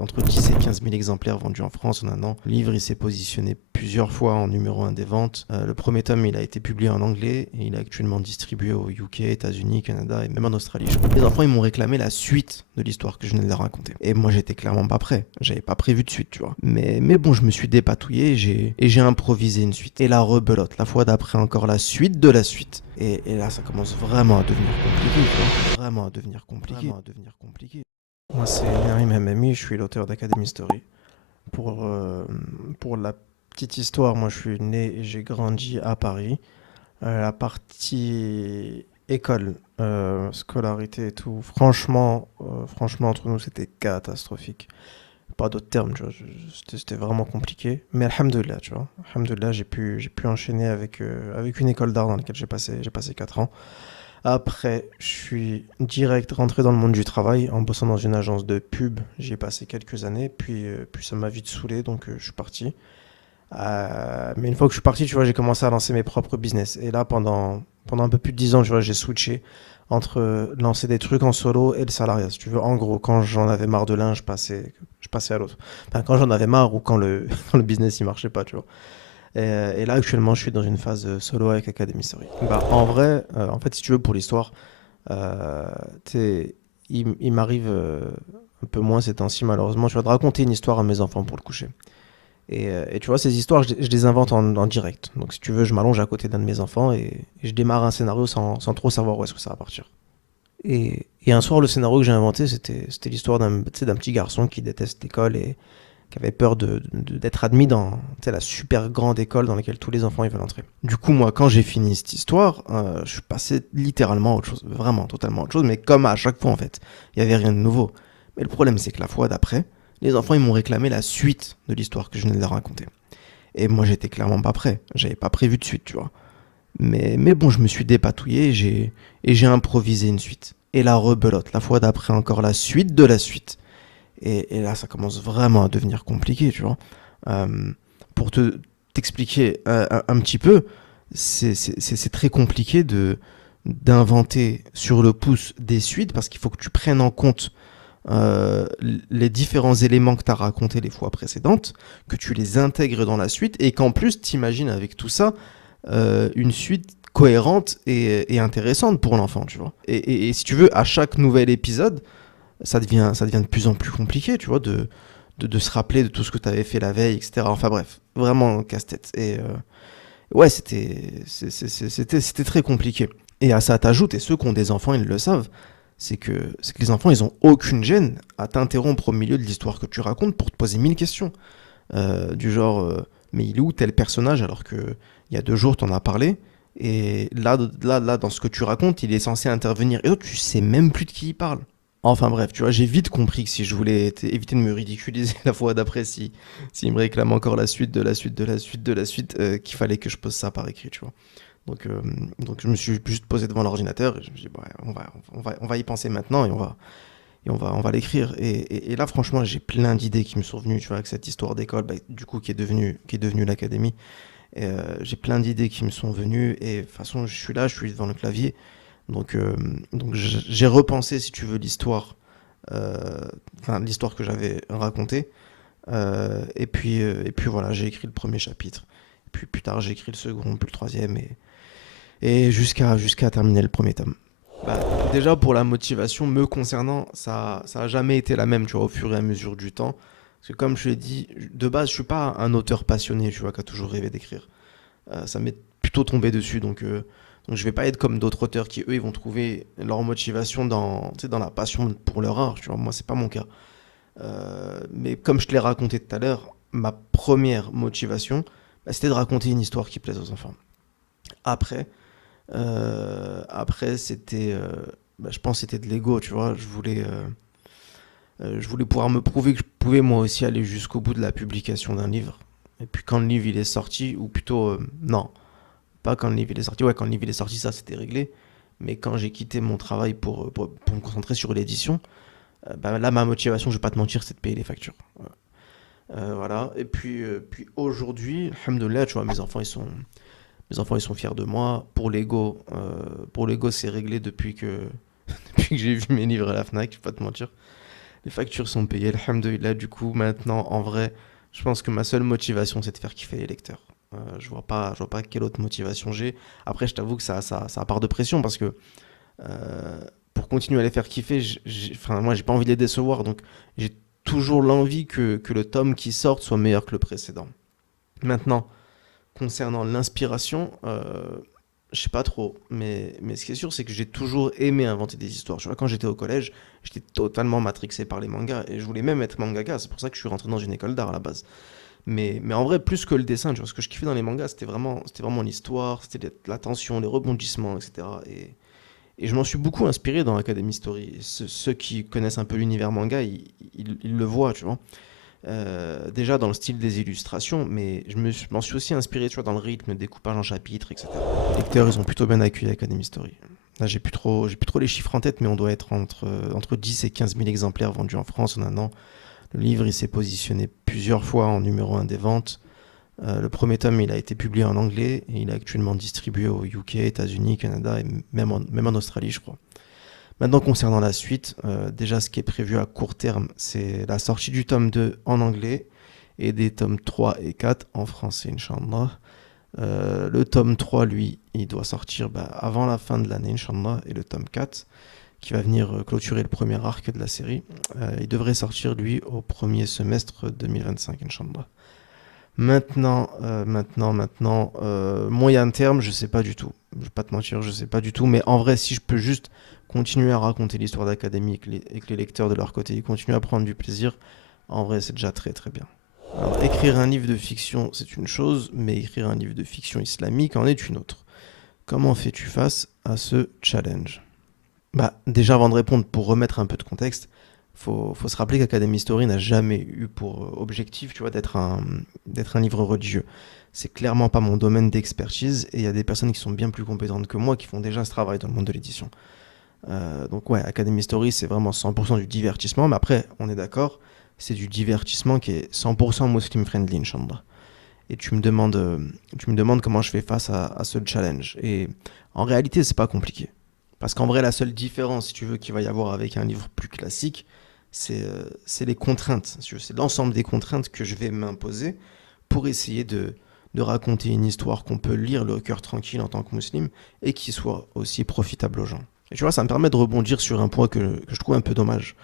Entre 10 et 15 000 exemplaires vendus en France en un an. Le livre, il s'est positionné plusieurs fois en numéro un des ventes. Le premier tome, il a été publié en anglais et il est actuellement distribué au UK, États-Unis, Canada et même en Australie. Les enfants, ils m'ont réclamé la suite de l'histoire que je venais de leur raconter. Et moi, j'étais clairement pas prêt. J'avais pas prévu de suite, tu vois. Mais bon, je me suis dépatouillé et j'ai improvisé une suite. Et la rebelote, la fois d'après encore la suite de la suite. Et là, ça commence vraiment à devenir compliqué, tu vois. Vraiment à devenir compliqué. Vraiment à devenir compliqué. Moi, c'est Narim Hamami, je suis l'auteur d'Academy Story. Pour, euh, pour la petite histoire, moi, je suis né et j'ai grandi à Paris. La partie école, scolarité et tout, franchement, entre nous, c'était catastrophique. Pas d'autres termes, tu vois, c'était vraiment compliqué. Mais alhamdoulilah, tu vois. Alhamdoulilah, j'ai pu enchaîner avec une école d'art dans laquelle j'ai passé 4 ans. Après, je suis direct rentré dans le monde du travail en bossant dans une agence de pub. J'y ai passé quelques années, puis ça m'a vite saoulé, donc je suis parti. Mais une fois que je suis parti, tu vois, j'ai commencé à lancer mes propres business. Et là, pendant un peu plus de 10 ans, tu vois, j'ai switché entre lancer des trucs en solo et le salariat. Si tu veux, en gros, quand j'en avais marre de l'un, je passais à l'autre. Enfin, quand j'en avais marre ou quand quand le business il marchait pas, tu vois. Et là, actuellement, je suis dans une phase solo avec Academy Story. Bah, en vrai, en fait, si tu veux, pour l'histoire, euh, t'sais, il m'arrive un peu moins ces temps-ci, malheureusement, tu vois, de raconter une histoire à mes enfants pour le coucher. Et tu vois, ces histoires, je les invente en direct. Donc, si tu veux, je m'allonge à côté d'un de mes enfants et je démarre un scénario sans trop savoir où est-ce que ça va partir. Et un soir, le scénario que j'ai inventé, c'était l'histoire d'un petit garçon qui déteste l'école et qui avait peur d'être admis dans la super grande école dans laquelle tous les enfants ils veulent entrer. Du coup, moi, quand j'ai fini cette histoire, je suis passé littéralement à autre chose, vraiment totalement à autre chose, mais comme à chaque fois en fait, il n'y avait rien de nouveau. Mais le problème, c'est que la fois d'après, les enfants ils m'ont réclamé la suite de l'histoire que je venais de leur raconter. Et moi, j'étais clairement pas prêt, j'avais pas prévu de suite, tu vois. Mais bon, je me suis dépatouillé et j'ai improvisé une suite. Et la rebelote, la fois d'après encore la suite de la suite. Et là, ça commence vraiment à devenir compliqué, tu vois. Euh, pour t'expliquer un petit peu, c'est très compliqué d'inventer sur le pouce des suites parce qu'il faut que tu prennes en compte les différents éléments que tu as racontés les fois précédentes, que tu les intègres dans la suite et qu'en plus, tu imagines avec tout ça une suite cohérente et intéressante pour l'enfant, tu vois. Et si tu veux, à chaque nouvel épisode, ça devient de plus en plus compliqué, tu vois, de se rappeler de tout ce que tu avais fait la veille, etc. Enfin bref, vraiment casse-tête. Et ouais, c'était très compliqué. Et à ça t'ajoute, et ceux qui ont des enfants, ils le savent, c'est que les enfants, ils ont aucune gêne à t'interrompre au milieu de l'histoire que tu racontes pour te poser 1000 questions. Du genre, mais il est où tel personnage alors que il y a 2 jours, t'en as parlé, et là, dans ce que tu racontes, il est censé intervenir. Et toi, tu sais même plus de qui il parle. Enfin bref, tu vois, j'ai vite compris que si je voulais éviter de me ridiculiser la fois d'après, s'il me réclame encore la suite de la suite de la suite de la suite, qu'il fallait que je pose ça par écrit, tu vois. Donc, euh, donc je me suis juste posé devant l'ordinateur et je me suis dit, ouais, on va y penser maintenant et on va l'écrire. Et là, franchement, j'ai plein d'idées qui me sont venues, tu vois, avec cette histoire d'école, bah, du coup, qui est devenue l'académie. Et, j'ai plein d'idées qui me sont venues et de toute façon, je suis là, je suis devant le clavier. Donc, euh, donc j'ai repensé, si tu veux, euh, l'histoire que j'avais racontée. Et puis voilà, j'ai écrit le premier chapitre. Puis plus tard, j'ai écrit le second, puis le troisième, et jusqu'à terminer le premier tome. Bah, déjà, pour la motivation me concernant, ça a jamais été la même, tu vois, au fur et à mesure du temps. Parce que comme je l'ai dit, de base, je suis pas un auteur passionné, tu vois, qui a toujours rêvé d'écrire. Ça m'est plutôt tombé dessus, donc je vais pas être comme d'autres auteurs qui, eux, ils vont trouver leur motivation tu sais, dans la passion pour leur art, tu vois. Moi, c'est pas mon cas. Mais comme je te l'ai raconté tout à l'heure, ma première motivation, bah, c'était de raconter une histoire qui plaise aux enfants. Après, après c'était, bah, je pense que c'était de l'ego, tu vois. Je voulais pouvoir me prouver que je pouvais moi aussi aller jusqu'au bout de la publication d'un livre. Et puis quand le livre il est sorti, ou plutôt, non, pas quand le livre il est sorti, ouais, quand le livre il est sorti, ça c'était réglé. Mais quand j'ai quitté mon travail pour me concentrer sur l'édition, bah, là ma motivation, je vais pas te mentir, c'est de payer les factures. Voilà. Puis aujourd'hui, alhamdoulilah, tu vois, mes enfants, ils sont fiers de moi. Pour l'ego, c'est réglé depuis que, depuis que j'ai vu mes livres à la Fnac, je vais pas te mentir. Les factures sont payées, alhamdoulilah. Du coup, maintenant, en vrai, je pense que ma seule motivation, c'est de faire kiffer les lecteurs. Je vois pas quelle autre motivation j'ai. Après, je t'avoue que ça a part de pression parce que euh, pour continuer à les faire kiffer, enfin, moi, j'ai pas envie de les décevoir. Donc, j'ai toujours l'envie que le tome qui sorte soit meilleur que le précédent. Maintenant, concernant l'inspiration, je sais pas trop, mais ce qui est sûr, c'est que j'ai toujours aimé inventer des histoires. Tu vois, quand j'étais au collège, j'étais totalement matrixé par les mangas et je voulais même être mangaka. C'est pour ça que je suis rentré dans une école d'art à la base. Mais en vrai, plus que le dessin, tu vois, ce que je kiffais dans les mangas, c'était vraiment l'histoire, c'était la tension, les rebondissements, etc. Et je m'en suis beaucoup inspiré dans Academy Story. Ceux qui connaissent un peu l'univers manga, ils le voient, tu vois. Déjà dans le style des illustrations, mais m'en suis aussi inspiré, tu vois, dans le rythme, le découpage en chapitres, etc. Les lecteurs, ils ont plutôt bien accueilli Academy Story. Là, j'ai plus trop les chiffres en tête, mais on doit être entre 10 et 15 000 exemplaires vendus en France en un an. Le livre, il s'est positionné plusieurs fois en numéro un des ventes. Le premier tome, il a été publié en anglais et il est actuellement distribué au UK, États-Unis, Canada et même en Australie, je crois. Maintenant, concernant la suite, déjà ce qui est prévu à court terme, c'est la sortie du tome 2 en anglais et des tomes 3 et 4 en français, Inch'Allah. Le tome 3, lui, il doit sortir avant la fin de l'année, Inch'Allah, et le tome 4, qui va venir clôturer le premier arc de la série, il devrait sortir, lui, au premier semestre 2025, Inch'Allah. Moyen terme, je sais pas du tout. Je vais pas te mentir, je sais pas du tout. Mais en vrai, si je peux juste continuer à raconter l'histoire d'Académie et que les lecteurs de leur côté ils continuent à prendre du plaisir, en vrai, c'est déjà très très bien. Alors, écrire un livre de fiction, c'est une chose, mais écrire un livre de fiction islamique en est une autre. Comment fais-tu face à ce challenge? Déjà, avant de répondre, pour remettre un peu de contexte, faut se rappeler qu'Academy Story n'a jamais eu pour objectif, tu vois, d'être un livre religieux. C'est clairement pas mon domaine d'expertise et il y a des personnes qui sont bien plus compétentes que moi qui font déjà ce travail dans le monde de l'édition. Donc ouais, Academy Story, c'est vraiment 100% du divertissement, mais après, on est d'accord, c'est du divertissement qui est 100% Muslim friendly, Inch'Allah. Et tu me demandes comment je fais face à ce challenge. Et en réalité, c'est pas compliqué. Parce qu'en vrai, la seule différence, si tu veux, qu'il va y avoir avec un livre plus classique, c'est les contraintes. Si tu veux. C'est l'ensemble des contraintes que je vais m'imposer pour essayer de raconter une histoire qu'on peut lire le cœur tranquille en tant que musulman et qui soit aussi profitable aux gens. Et tu vois, ça me permet de rebondir sur un point que je trouve un peu dommage.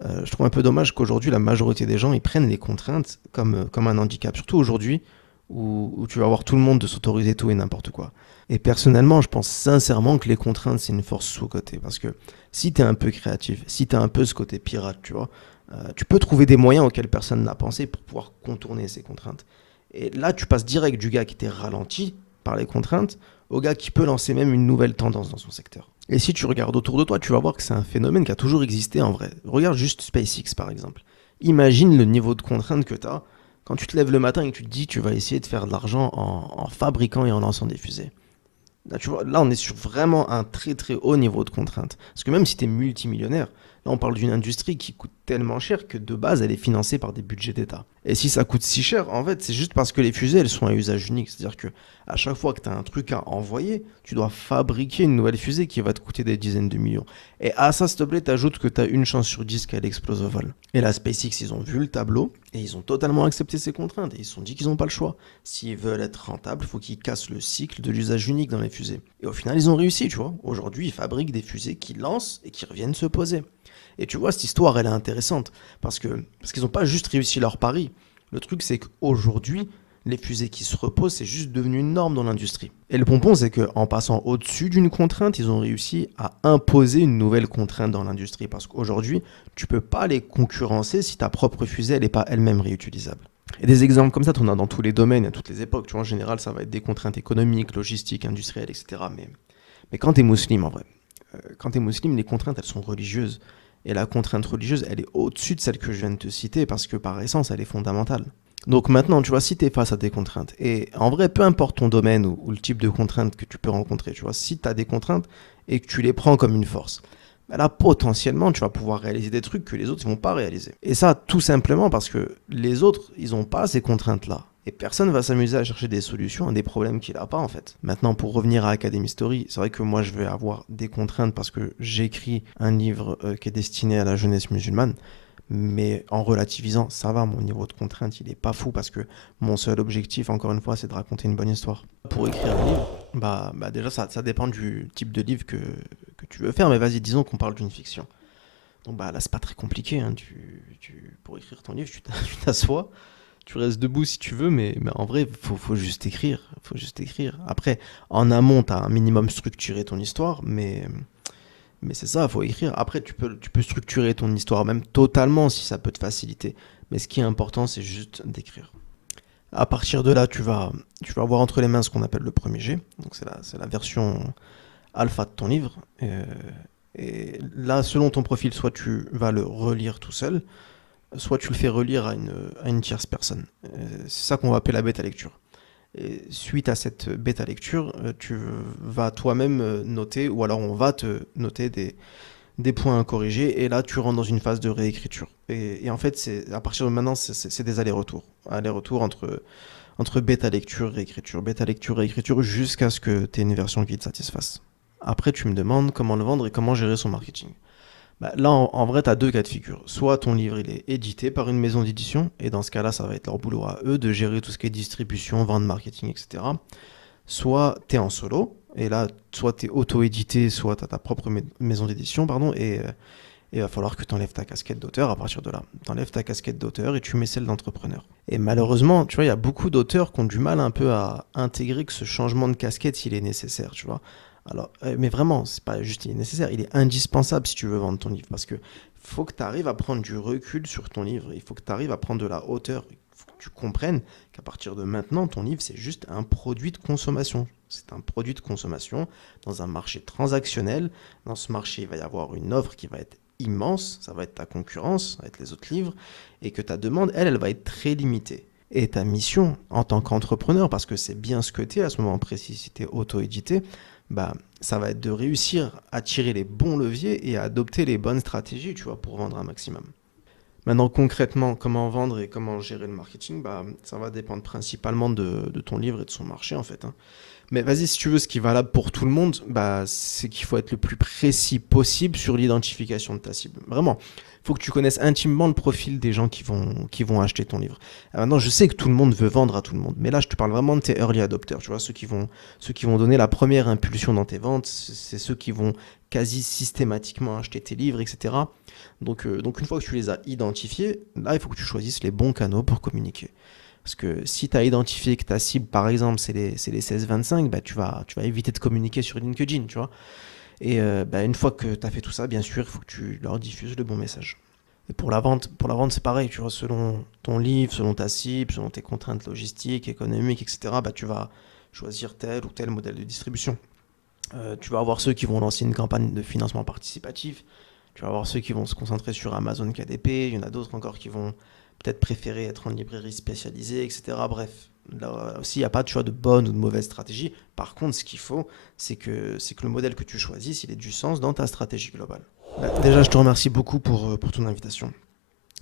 Je trouve un peu dommage qu'aujourd'hui, la majorité des gens, ils prennent les contraintes comme un handicap. Surtout aujourd'hui, où tu vas voir tout le monde de s'autoriser tout et n'importe quoi. Et personnellement, je pense sincèrement que les contraintes, c'est une force sous-cotée. Parce que si tu es un peu créatif, si tu as un peu ce côté pirate, tu vois, tu peux trouver des moyens auxquels personne n'a pensé pour pouvoir contourner ces contraintes. Et là, tu passes direct du gars qui était ralenti par les contraintes au gars qui peut lancer même une nouvelle tendance dans son secteur. Et si tu regardes autour de toi, tu vas voir que c'est un phénomène qui a toujours existé en vrai. Regarde juste SpaceX par exemple. Imagine le niveau de contrainte que tu as quand tu te lèves le matin et que tu te dis tu vas essayer de faire de l'argent en fabriquant et en lançant des fusées. Là, tu vois, là, on est sur vraiment un très très haut niveau de contrainte. Parce que même si tu es multimillionnaire, là, on parle d'une industrie qui coûte tellement cher que de base, elle est financée par des budgets d'État. Et si ça coûte si cher, en fait, c'est juste parce que les fusées, elles sont à usage unique. C'est-à-dire que à chaque fois que tu as un truc à envoyer, tu dois fabriquer une nouvelle fusée qui va te coûter des dizaines de millions. Et à ça, s'il te plaît, t'ajoutes que tu as une chance sur 10 qu'elle explose au vol. Et là, SpaceX, ils ont vu le tableau et ils ont totalement accepté ces contraintes. Et ils se sont dit qu'ils n'ont pas le choix. S'ils veulent être rentables, il faut qu'ils cassent le cycle de l'usage unique dans les fusées. Et au final, ils ont réussi, tu vois. Aujourd'hui, ils fabriquent des fusées qui lancent et qui reviennent se poser. Et tu vois, cette histoire, elle est intéressante parce qu'ils n'ont pas juste réussi leur pari. Le truc, c'est qu'aujourd'hui, les fusées qui se reposent, c'est juste devenu une norme dans l'industrie. Et le pompon, c'est qu'en passant au-dessus d'une contrainte, ils ont réussi à imposer une nouvelle contrainte dans l'industrie. Parce qu'aujourd'hui, tu peux pas les concurrencer si ta propre fusée, elle n'est pas elle-même réutilisable. Et des exemples comme ça, tu en as dans tous les domaines, à toutes les époques. Tu vois, en général, ça va être des contraintes économiques, logistiques, industrielles, etc. Mais quand tu es musulman, en vrai, quand tu es musulman, les contraintes, elles sont religieuses. Et la contrainte religieuse, elle est au-dessus de celle que je viens de te citer parce que par essence, elle est fondamentale. Donc maintenant, tu vois, si tu es face à des contraintes, et en vrai, peu importe ton domaine ou le type de contraintes que tu peux rencontrer, tu vois, si tu as des contraintes et que tu les prends comme une force, là, potentiellement, tu vas pouvoir réaliser des trucs que les autres ne vont pas réaliser. Et ça, tout simplement parce que les autres, ils n'ont pas ces contraintes-là. Et personne ne va s'amuser à chercher des solutions à des problèmes qu'il n'a pas en fait. Maintenant, pour revenir à Academy Story, c'est vrai que moi je vais avoir des contraintes parce que j'écris un livre qui est destiné à la jeunesse musulmane. Mais en relativisant, ça va, mon niveau de contrainte, il est pas fou parce que mon seul objectif, encore une fois, c'est de raconter une bonne histoire. Pour écrire un livre, déjà, ça dépend du type de livre que tu veux faire. Mais vas-y, disons qu'on parle d'une fiction. Donc là, c'est pas très compliqué, hein. Pour écrire ton livre, tu t'assois, tu restes debout si tu veux, mais en vrai, faut juste écrire. Faut juste écrire. Après, en amont, tu as un minimum structuré ton histoire, mais c'est ça, il faut écrire. Après, tu peux structurer ton histoire même totalement si ça peut te faciliter. Mais ce qui est important, c'est juste d'écrire. À partir de là, tu vas avoir entre les mains ce qu'on appelle le premier jet. Donc c'est la version alpha de ton livre. Et là, selon ton profil, soit tu vas le relire tout seul, soit tu le fais relire à une tierce personne. C'est ça qu'on va appeler la bêta lecture. Et suite à cette bêta lecture, tu vas toi-même noter, ou alors on va te noter des points à corriger, et là tu rentres dans une phase de réécriture. Et en fait, à partir de maintenant, c'est des allers-retours. Allers-retours entre bêta lecture, réécriture, jusqu'à ce que tu aies une version qui te satisfasse. Après, tu me demandes comment le vendre et comment gérer son marketing. Là, en vrai, tu as deux cas de figure. Soit ton livre il est édité par une maison d'édition, et dans ce cas-là, ça va être leur boulot à eux de gérer tout ce qui est distribution, vente, marketing, etc. Soit tu es en solo, et là, soit tu es auto-édité, soit tu as ta propre maison d'édition, pardon, et il va falloir que tu enlèves ta casquette d'auteur à partir de là. Tu enlèves ta casquette d'auteur et tu mets celle d'entrepreneur. Et malheureusement, tu vois, il y a beaucoup d'auteurs qui ont du mal un peu à intégrer que ce changement de casquette, il est nécessaire, tu vois. Alors, mais vraiment, c'est pas juste il est nécessaire, il est indispensable si tu veux vendre ton livre. Parce que faut que tu arrives à prendre du recul sur ton livre, il faut que tu arrives à prendre de la hauteur, il faut que tu comprennes qu'à partir de maintenant, ton livre, c'est juste un produit de consommation. C'est un produit de consommation dans un marché transactionnel. Dans ce marché, il va y avoir une offre qui va être immense, ça va être ta concurrence, ça va être les autres livres, et que ta demande, elle va être très limitée. Et ta mission en tant qu'entrepreneur, parce que c'est bien ce que tu es à ce moment précis, si tu es auto-édité, ça va être de réussir à tirer les bons leviers et à adopter les bonnes stratégies, tu vois, pour vendre un maximum. Maintenant, concrètement, comment vendre et comment gérer le marketing, ça va dépendre principalement de ton livre et de son marché, en fait, hein. Mais vas-y, si tu veux, ce qui est valable pour tout le monde, c'est qu'il faut être le plus précis possible sur l'identification de ta cible. Vraiment, il faut que tu connaisses intimement le profil des gens qui vont acheter ton livre. Alors maintenant, je sais que tout le monde veut vendre à tout le monde, mais là, je te parle vraiment de tes early adopters, tu vois, ceux qui vont donner la première impulsion dans tes ventes, c'est ceux qui vont quasi systématiquement acheter tes livres, etc. Donc une fois que tu les as identifiés, là, il faut que tu choisisses les bons canaux pour communiquer. Parce que si tu as identifié que ta cible, par exemple, c'est les 16-25, tu vas éviter de communiquer sur LinkedIn, tu vois. Et une fois que tu as fait tout ça, bien sûr, il faut que tu leur diffuses le bon message. Et pour la vente, c'est pareil, tu vois, selon ton livre, selon ta cible, selon tes contraintes logistiques, économiques, etc., tu vas choisir tel ou tel modèle de distribution. Tu vas avoir ceux qui vont lancer une campagne de financement participatif, tu vas avoir ceux qui vont se concentrer sur Amazon KDP, il y en a d'autres encore qui vont peut-être préférer être en librairie spécialisée, etc. Bref, là aussi, il n'y a pas de choix de bonne ou de mauvaise stratégie. Par contre, ce qu'il faut, c'est que le modèle que tu choisisses, il ait du sens dans ta stratégie globale. Déjà, je te remercie beaucoup pour ton invitation.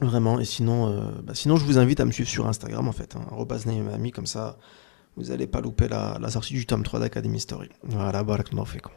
Vraiment, et sinon, je vous invite à me suivre sur Instagram, en fait, hein, @naïmami, comme ça, vous n'allez pas louper la sortie du tome 3 d'Academy Story. Voilà, barakallahu fikum.